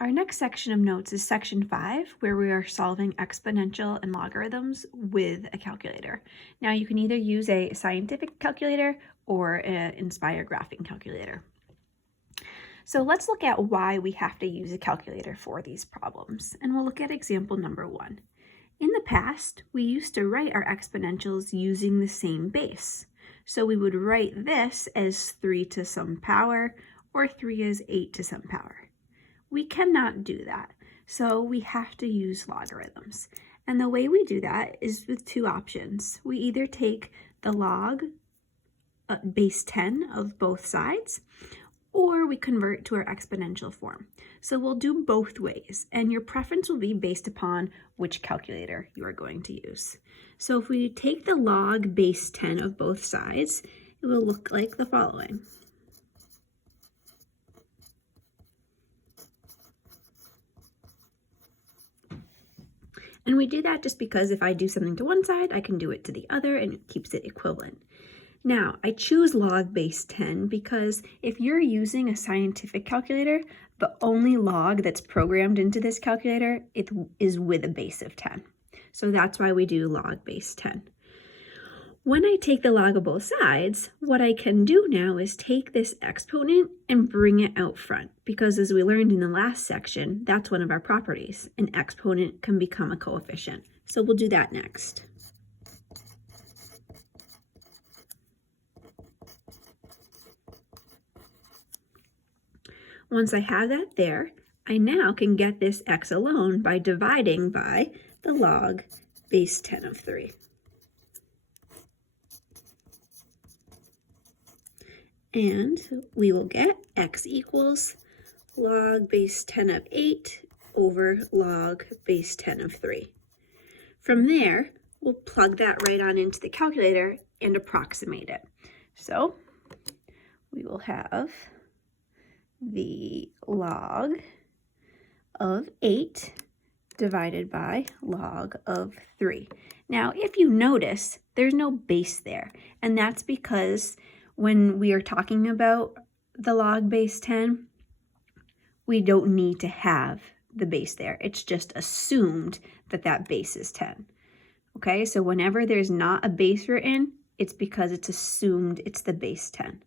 Our next section of notes is section 5, where we are solving exponential and logarithms with a calculator. Now you can either use a scientific calculator or an Inspire graphing calculator. So let's look at why we have to use a calculator for these problems, and we'll look at example number 1. In the past, we used to write our exponentials using the same base. So we would write this as 3 to some power, or 3 as 8 to some power. We cannot do that, so we have to use logarithms. And the way we do that is with two options. We either take the log base 10 of both sides, or we convert to our exponential form. So we'll do both ways, and your preference will be based upon which calculator you are going to use. So if we take the log base 10 of both sides, it will look like the following. And we do that just because if I do something to one side, I can do it to the other, and it keeps it equivalent. Now, I choose log base 10 because if you're using a scientific calculator, the only log that's programmed into this calculator is with a base of 10. So that's why we do log base 10. When I take the log of both sides, what I can do now is take this exponent and bring it out front, because as we learned in the last section, that's one of our properties. An exponent can become a coefficient. So we'll do that next. Once I have that there, I now can get this x alone by dividing by the log base 10 of 3. And we will get x equals log base 10 of 8 over log base 10 of 3. From there, we'll plug that right on into the calculator and approximate it. So we will have the log of 8 divided by log of 3. Now, if you notice, there's no base there, and that's because when we are talking about the log base 10, we don't need to have the base there. It's just assumed that that base is 10. Okay, so whenever there's not a base written, it's because it's assumed it's the base 10.